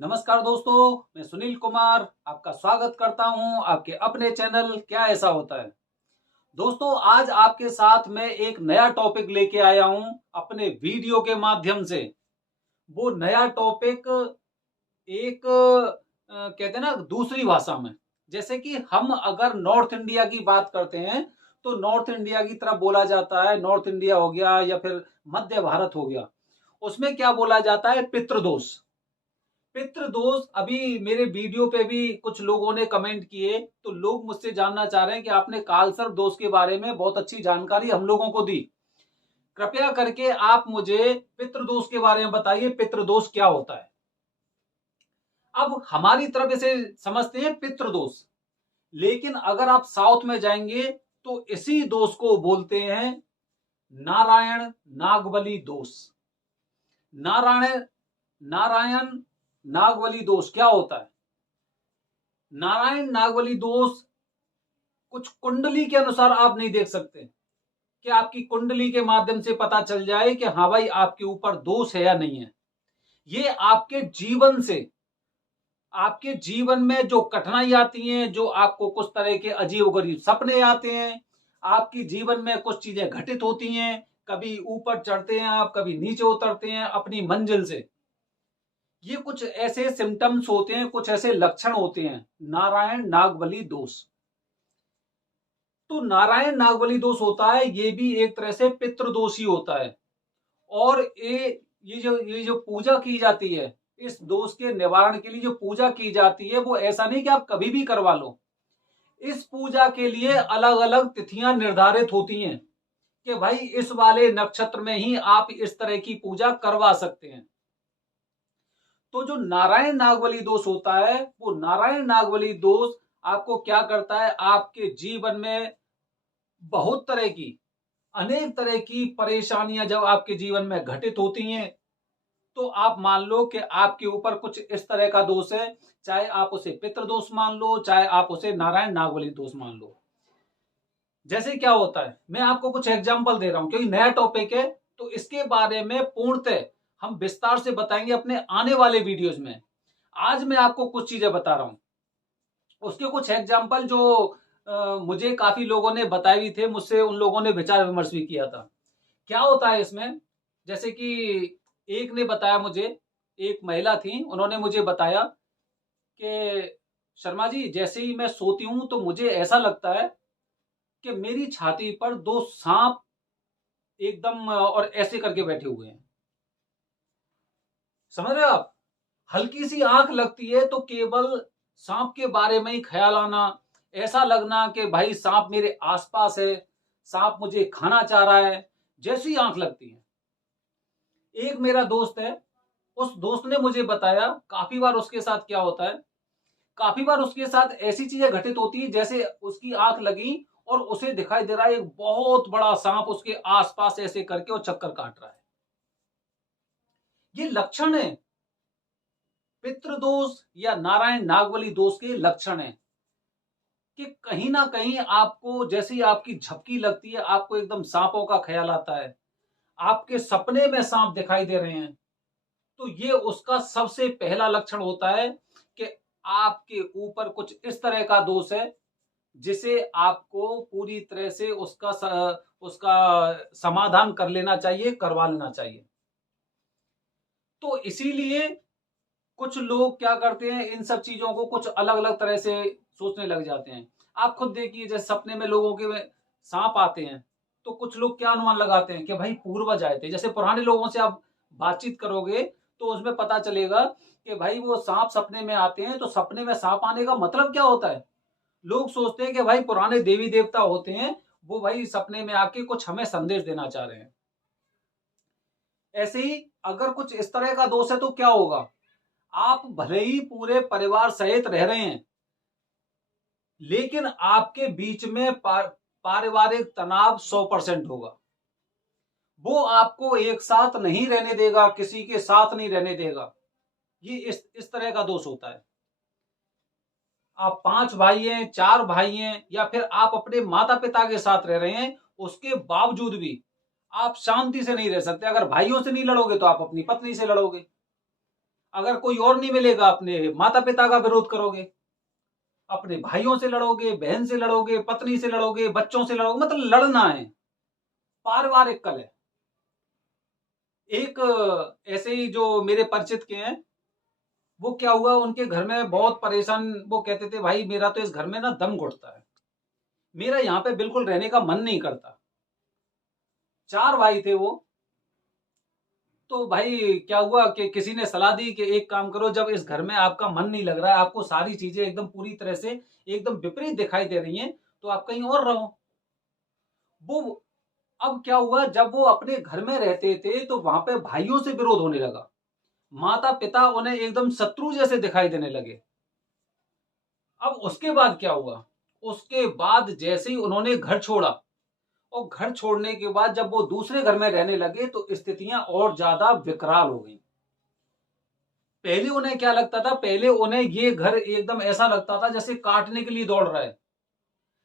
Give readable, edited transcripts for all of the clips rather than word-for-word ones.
नमस्कार दोस्तों, मैं सुनील कुमार आपका स्वागत करता हूं आपके अपने चैनल क्या ऐसा होता है। दोस्तों, आज आपके साथ मैं एक नया टॉपिक लेके आया हूं अपने वीडियो के माध्यम से। वो नया टॉपिक एक कहते हैं ना दूसरी भाषा में। जैसे कि हम अगर नॉर्थ इंडिया की बात करते हैं तो नॉर्थ इंडिया की तरफ बोला जाता है, नॉर्थ इंडिया हो गया या फिर मध्य भारत हो गया, उसमें क्या बोला जाता है? पितृदोष। पितृदोष। अभी मेरे वीडियो पे भी कुछ लोगों ने कमेंट किए, तो लोग मुझसे जानना चाह रहे हैं कि आपने कालसर्प दोष के बारे में बहुत अच्छी जानकारी हम लोगों को दी, कृपया करके आप मुझे पितृदोष के बारे में बताइए, पितृदोष क्या होता है। अब हमारी तरफ इसे समझते हैं पितृदोष, लेकिन अगर आप साउथ में जाएंगे तो इसी दोष को बोलते हैं नारायण नागबली दोष। नारायण नारायण नागबली दोष क्या होता है? नारायण नागबली दोष कुछ कुंडली के अनुसार आप नहीं देख सकते कि आपकी कुंडली के माध्यम से पता चल जाए कि हाँ भाई आपके ऊपर दोष है या नहीं है। ये आपके जीवन से, आपके जीवन में जो कठिनाई आती हैं, जो आपको कुछ तरह के अजीबोगरीब सपने आते हैं, आपकी जीवन में कुछ चीजें घटित होती हैं, कभी ऊपर चढ़ते हैं आप, कभी नीचे उतरते हैं अपनी मंजिल से। ये कुछ ऐसे सिम्टम्स होते हैं, कुछ ऐसे लक्षण होते हैं नारायण नागबली दोष। तो नारायण नागबली दोष होता है, ये भी एक तरह से पितृदोष ही होता है। और ये जो पूजा की जाती है, इस दोष के निवारण के लिए जो पूजा की जाती है, वो ऐसा नहीं कि आप कभी भी करवा लो। इस पूजा के लिए अलग अलग तिथियां निर्धारित होती हैं कि भाई इस वाले नक्षत्र में ही आप इस तरह की पूजा करवा सकते हैं। तो जो नारायण नागबली दोष होता है, वो नारायण नागबली दोष आपको क्या करता है? आपके जीवन में बहुत तरह की, अनेक तरह की परेशानियां जब आपके जीवन में घटित होती हैं, तो आप मान लो कि आपके ऊपर कुछ इस तरह का दोष है, चाहे आप उसे पितृदोष मान लो, चाहे आप उसे नारायण नागबली दोष मान लो। जैसे क्या होता है, मैं आपको कुछ एग्जांपल दे रहा हूं क्योंकि नया टॉपिक है, तो इसके बारे में पूर्णतः हम विस्तार से बताएंगे अपने आने वाले वीडियोज में। आज मैं आपको कुछ चीजें बता रहा हूं, उसके कुछ एग्जाम्पल जो मुझे काफी लोगों ने बताए भी थे, मुझसे उन लोगों ने विचार विमर्श भी किया था। क्या होता है इसमें? जैसे कि एक ने बताया मुझे, एक महिला थी, उन्होंने मुझे बताया कि शर्मा जी, जैसे ही मैं सोती हूं तो मुझे ऐसा लगता है कि मेरी छाती पर दो सांप एकदम और ऐसे करके बैठे हुए हैं। समझ रहे हो आप? हल्की सी आंख लगती है तो केवल सांप के बारे में ही ख्याल आना, ऐसा लगना कि भाई सांप मेरे आसपास है, सांप मुझे खाना चाह रहा है, जैसी आंख लगती है। एक मेरा दोस्त है, उस दोस्त ने मुझे बताया काफी बार उसके साथ क्या होता है, काफी बार उसके साथ ऐसी चीजें घटित होती है जैसे उसकी आंख लगी और उसे दिखाई दे रहा है एक बहुत बड़ा सांप उसके आसपास ऐसे करके वो चक्कर काट रहा है। ये लक्षण है पितृदोष या नारायण नागबली दोष के लक्षण है कि कहीं ना कहीं आपको, जैसे ही आपकी झपकी लगती है, आपको एकदम सांपों का ख्याल आता है, आपके सपने में सांप दिखाई दे रहे हैं, तो ये उसका सबसे पहला लक्षण होता है कि आपके ऊपर कुछ इस तरह का दोष है जिसे आपको पूरी तरह से उसका समाधान कर लेना चाहिए, करवा लेना चाहिए। तो इसीलिए कुछ लोग क्या करते हैं, इन सब चीजों को कुछ अलग अलग तरह से सोचने लग जाते हैं। आप खुद देखिए, जैसे सपने में लोगों के में सांप आते हैं, तो कुछ लोग क्या अनुमान लगाते हैं कि भाई पूर्वज आए थे। जैसे पुराने लोगों से आप बातचीत करोगे तो उसमें पता चलेगा कि भाई वो सांप सपने में आते हैं, तो सपने में सांप आने का मतलब क्या होता है? लोग सोचते हैं कि भाई पुराने देवी देवता होते हैं, वो भाई सपने में आके कुछ हमें संदेश देना चाह रहे हैं। ऐसे ही अगर कुछ इस तरह का दोष है तो क्या होगा? आप भले ही पूरे परिवार सहित रह रहे हैं, लेकिन आपके बीच में पारिवारिक तनाव 100% होगा। वो आपको एक साथ नहीं रहने देगा, किसी के साथ नहीं रहने देगा। ये इस तरह का दोष होता है। आप 5 भाई हैं, 4 भाई हैं, या फिर आप अपने माता पिता के साथ रह रहे हैं, उसके बावजूद भी आप शांति से नहीं रह सकते। अगर भाइयों से नहीं लड़ोगे तो आप अपनी पत्नी से लड़ोगे, अगर कोई और नहीं मिलेगा, अपने माता पिता का विरोध करोगे, अपने भाइयों से लड़ोगे, बहन से लड़ोगे, पत्नी से लड़ोगे, बच्चों से लड़ोगे, मतलब लड़ना है। पारिवारिक कलह। एक ऐसे ही जो मेरे परिचित के हैं, वो क्या हुआ, उनके घर में बहुत परेशान, वो कहते थे भाई मेरा तो इस घर में ना दम घुटता है, मेरा यहाँ पे बिल्कुल रहने का मन नहीं करता। 4 भाई थे वो। तो भाई क्या हुआ कि किसी ने सलाह दी कि एक काम करो, जब इस घर में आपका मन नहीं लग रहा है, आपको सारी चीजें एकदम पूरी तरह से एकदम विपरीत दिखाई दे रही हैं, तो आप कहीं और रहो। वो अब क्या हुआ, जब वो अपने घर में रहते थे तो वहां पे भाइयों से विरोध होने लगा, माता पिता उन्हें एकदम शत्रु जैसे दिखाई देने लगे। अब उसके बाद क्या हुआ, उसके बाद जैसे ही उन्होंने घर छोड़ा, और घर छोड़ने के बाद जब वो दूसरे घर में रहने लगे तो स्थितियां और ज्यादा विकराल हो गई। पहले उन्हें क्या लगता था, पहले उन्हें ये घर एकदम ऐसा लगता था जैसे काटने के लिए दौड़ रहा है।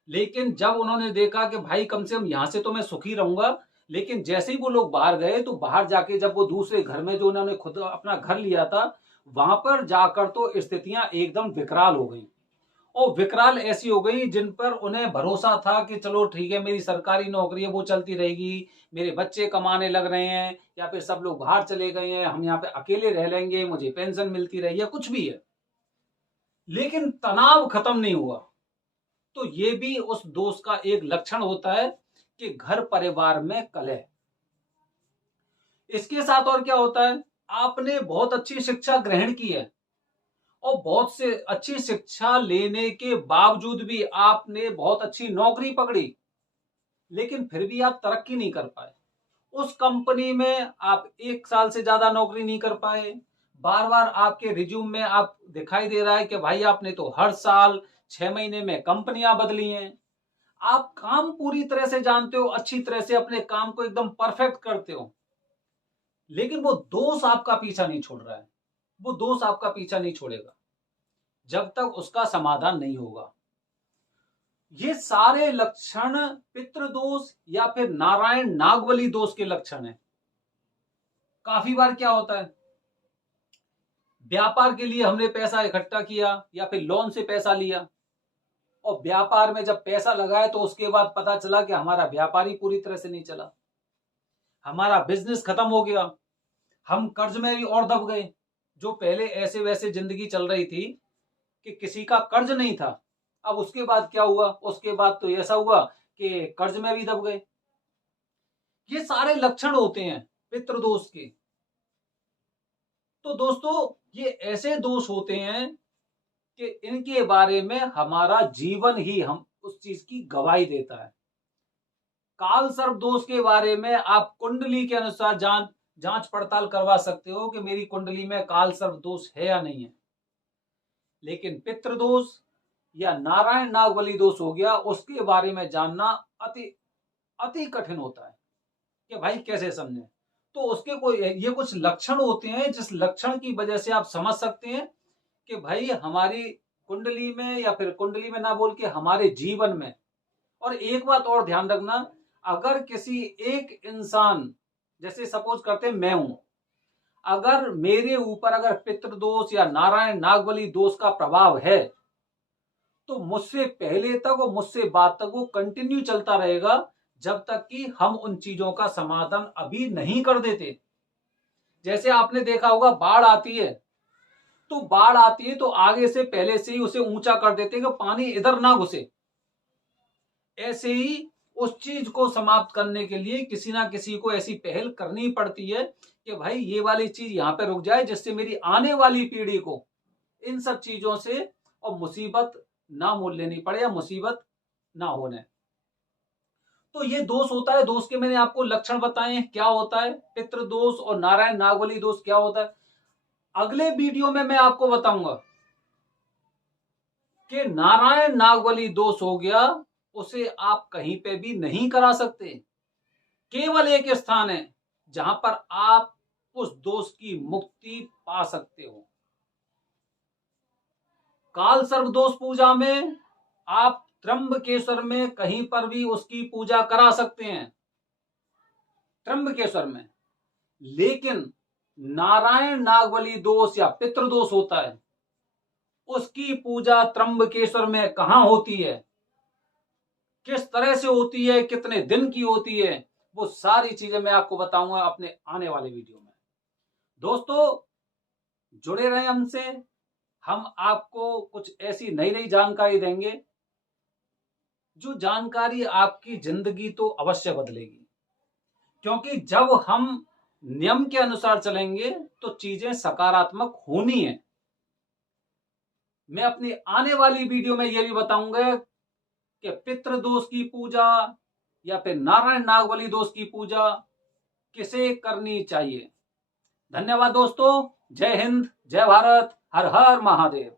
लेकिन जब उन्होंने देखा कि भाई कम से कम यहां से तो मैं सुखी रहूंगा, लेकिन जैसे ही वो लोग बाहर गए तो बाहर जाके जब वो दूसरे घर में जो उन्होंने खुद अपना घर लिया था, वहां पर जाकर तो स्थितियां एकदम विकराल हो गई। और विकराल ऐसी हो गई जिन पर उन्हें भरोसा था कि चलो ठीक है, मेरी सरकारी नौकरी है वो चलती रहेगी, मेरे बच्चे कमाने लग रहे हैं, या फिर सब लोग बाहर चले गए हैं, हम यहाँ पे अकेले रह लेंगे, मुझे पेंशन मिलती रही है, कुछ भी है। लेकिन तनाव खत्म नहीं हुआ। तो ये भी उस दोष का एक लक्षण होता है कि घर परिवार में कलह। इसके साथ और क्या होता है, आपने बहुत अच्छी शिक्षा ग्रहण की है, और बहुत से अच्छी शिक्षा लेने के बावजूद भी आपने बहुत अच्छी नौकरी पकड़ी, लेकिन फिर भी आप तरक्की नहीं कर पाए। उस कंपनी में आप 1 साल से ज्यादा नौकरी नहीं कर पाए। बार बार आपके रिज्यूम में आप दिखाई दे रहा है कि भाई आपने तो हर साल 6 महीने में कंपनियां बदली हैं। आप काम पूरी तरह से जानते हो, अच्छी तरह से अपने काम को एकदम परफेक्ट करते हो, लेकिन वो दोष आपका पीछा नहीं छोड़ रहा है। वो दोष आपका पीछा नहीं छोड़ेगा जब तक उसका समाधान नहीं होगा। ये सारे लक्षण पितृदोष या फिर नारायण नागबली दोष के लक्षण हैं। काफी बार क्या होता है, व्यापार के लिए हमने पैसा इकट्ठा किया या फिर लोन से पैसा लिया, और व्यापार में जब पैसा लगाए तो उसके बाद पता चला कि हमारा व्यापार ही पूरी तरह से नहीं चला, हमारा बिजनेस खत्म हो गया, हम कर्ज में भी और दब गए। जो पहले ऐसे वैसे जिंदगी चल रही थी कि किसी का कर्ज नहीं था, अब उसके बाद क्या हुआ, उसके बाद तो ऐसा हुआ कि कर्ज में भी दब गए। ये सारे लक्षण होते हैं पितृदोष के। तो दोस्तों, ये ऐसे दोष होते हैं कि इनके बारे में हमारा जीवन ही हम उस चीज की गवाही देता है। काल सर्प दोष के बारे में आप कुंडली के अनुसार जांच पड़ताल करवा सकते हो कि मेरी कुंडली में काल सर्प दोष है या नहीं है। लेकिन पितृदोष या नारायण नागबली दोष हो गया, उसके बारे में जानना अति अति कठिन होता है कि भाई कैसे समझे। तो उसके कोई ये कुछ लक्षण होते हैं जिस लक्षण की वजह से आप समझ सकते हैं कि भाई हमारी कुंडली में, या फिर कुंडली में ना बोल के हमारे जीवन में। और एक बात और ध्यान रखना, अगर किसी एक इंसान, जैसे सपोज करते हैं मैं हूं, अगर मेरे ऊपर अगर पितृदोष या नारायण नागबली दोष का प्रभाव है, तो मुझसे पहले तक और मुझसे बाद तक वो कंटिन्यू चलता रहेगा, जब तक कि हम उन चीजों का समाधान अभी नहीं कर देते। जैसे आपने देखा होगा, बाढ़ आती है तो बाढ़ आती है तो आगे से पहले से ही उसे ऊंचा कर देते हैं कि पानी इधर ना घुसे। ऐसे ही उस चीज को समाप्त करने के लिए किसी ना किसी को ऐसी पहल करनी पड़ती है कि भाई ये वाली चीज यहां पे रुक जाए, जिससे मेरी आने वाली पीढ़ी को इन सब चीजों से और मुसीबत ना मोल लेनी पड़े, या मुसीबत ना होने। तो ये दोष होता है। दोष के मैंने आपको लक्षण बताए हैं, क्या होता है पितृदोष और नारायण नागबली दोष क्या होता है। अगले वीडियो में मैं आपको बताऊंगा कि नारायण नागबली दोष हो गया, उसे आप कहीं पे भी नहीं करा सकते। केवल एक स्थान है जहां पर आप उस दोष की मुक्ति पा सकते हो। काल सर्प दोष पूजा में आप त्र्यंबकेश्वर में कहीं पर भी उसकी पूजा करा सकते हैं, त्र्यंबकेश्वर में। लेकिन नारायण नागबली दोष या पितृदोष होता है, उसकी पूजा त्र्यंबकेश्वर में कहाँ होती है, किस तरह से होती है, कितने दिन की होती है, वो सारी चीजें मैं आपको बताऊंगा अपने आने वाले वीडियो में। दोस्तों जुड़े रहें हमसे, हम आपको कुछ ऐसी नई नई जानकारी देंगे जो जानकारी आपकी जिंदगी तो अवश्य बदलेगी, क्योंकि जब हम नियम के अनुसार चलेंगे तो चीजें सकारात्मक होनी है। मैं अपनी आने वाली वीडियो में यह भी बताऊंगा कि पितृदोष की पूजा या फिर नारायण नागबली दोष की पूजा किसे करनी चाहिए। धन्यवाद दोस्तों, जय हिंद, जय भारत, हर हर महादेव।